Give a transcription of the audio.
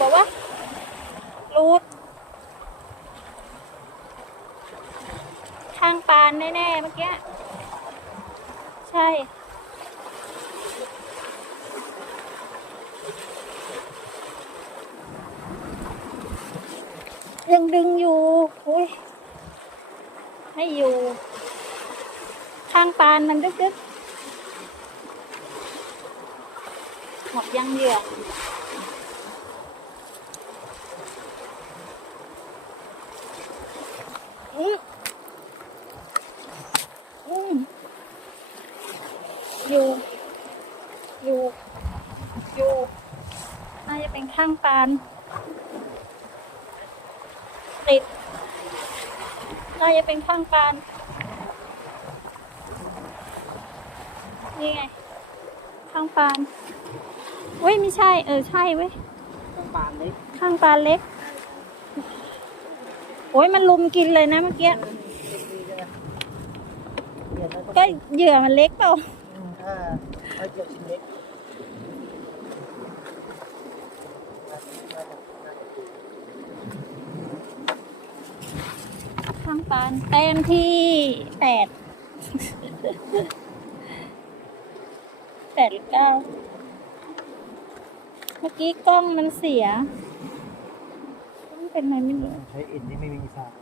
ปะวะรูดข้างปานแน่ๆเมื่อกี้ ใช่ ยังดึงอยู่อุ้ยให้อยู่ ข้างปานมันดึกๆหมดยังเหยื่อมอืม อยู่ อยู่อยู่น่าจะเป็นข้างปานติดน่าจะเป็นข้างปานนี่ไง ข้างปานเว้ยไม่ใช่ เออใช่เว้ยต้องปานเล็ก ข้างปานเล็ก โอ้ยมันลุมกินเลยนะเมื่อกี้ ก็เหยื่อมันเล็กเปล่า ถ้าถ้าเจอชิ้นเล็กข้างปานแต้มที่แปดแปดหรือเก้าเมื่อกี้กล้องมันเสีย มันเป็นไรไม่รู้ ใช้อินที่ไม่มีสาก